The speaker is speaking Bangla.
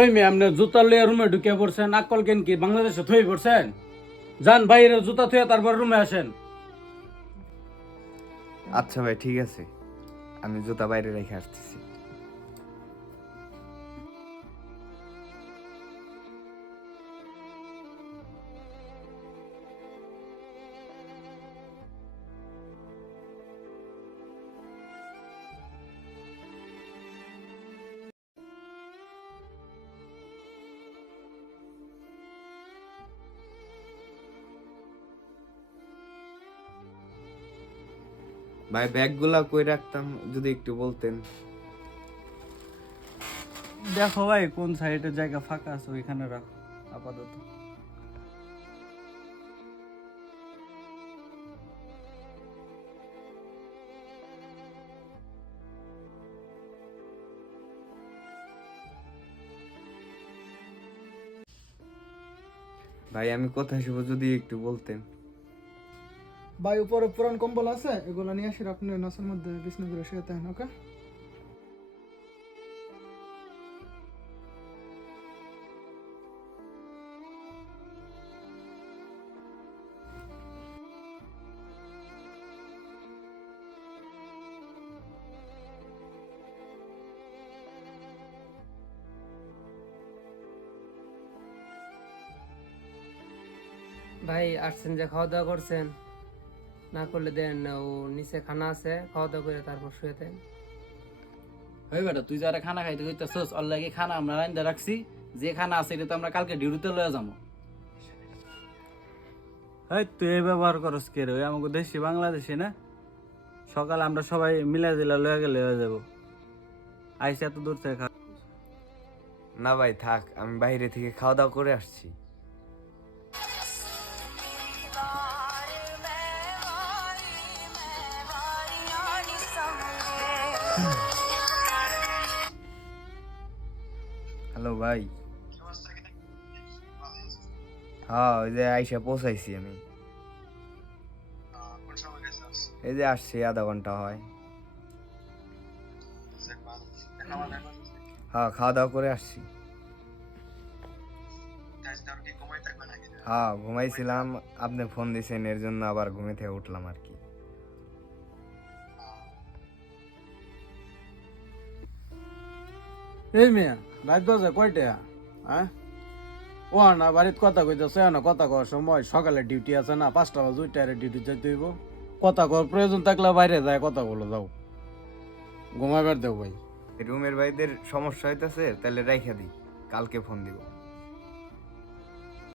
এই মেয়ে আপনি জুতা লইয়া রুমে ঢুকে পড়ছেন, আকল কেন কি বাংলাদেশে থই পড়ছেন? যান বাইরে জুতা থুয়ে তারপর রুমে আসেন। আচ্ছা ভাই, ঠিক আছে, আমি জুতা বাইরে রেখে আসতেছি। ভাই ব্যাগগুলা কই রাখতাম যদি একটু বলতেন। দেখো ভাই কোন সাইডে জায়গা ফাঁকা আছে ওইখানে রাখো আপাতত। ভাই আমি কোথায় শুভ যদি একটু বলতেন। ভাই উপরে পুরান কম্বল আছে, এগুলো নিয়ে আসি আপনি নসের মধ্যে বিছনা করে শুয়ে থাকেন। ওকে ভাই আসছেন যে খাওয়া দাওয়া করছেন? না করলে দেন ও নিচে খানা আছে, খাওয়া দাওয়া করে তারপর শুয়ে দেন। ওই বেটা তুই যারা খানা খাইতে কইতাছস অল্লাগে খানা আমরা রাইন্দা রাখছি, যে খানা আছে এটা তো আমরা কালকে ডিউটিতে লয়ে যাবো। এই তুই এই ব্যবহার করস কে রে? ওই আমাকে দেশি বাংলাদেশি না, সকালে আমরা সবাই মিলা দিলা লয়ে গেলে হয়ে যাবো। আইসা এত দূর থেকে না ভাই থাক, আমি বাইরে থেকে খাওয়া দাওয়া করে আসছি। হ্যালো ভাই। হ্যাঁ ওই যে আইসা পৌঁছাইছি আমি। এই যে আসছি আধা ঘন্টা হয়। হ্যাঁ খাওয়া দাওয়া করে আসছি। হ্যাঁ ঘুমাইছিলাম, আপনি ফোন দিয়েছেন এর জন্য আবার ঘুমে থেকে উঠলাম আর কি। এই মিয়া রাত বাজে কয়টা? হ্যাঁ ও না বাড়িতে কথা কইতেছে না, কথা কওয়ার সময় সকালে ডিউটি আছে না, 5টা বাজে ওইটারে ডিউটি যেতে হইব। কথা কওয়ার প্রয়োজন থাকলে বাইরে যায় কথা বলে যাও, ঘুমাইবার দেও ভাই। রুমের ভাইদের সমস্যা হইতেছে, তাহলে রাইখা দিই, কালকে ফোন দিব।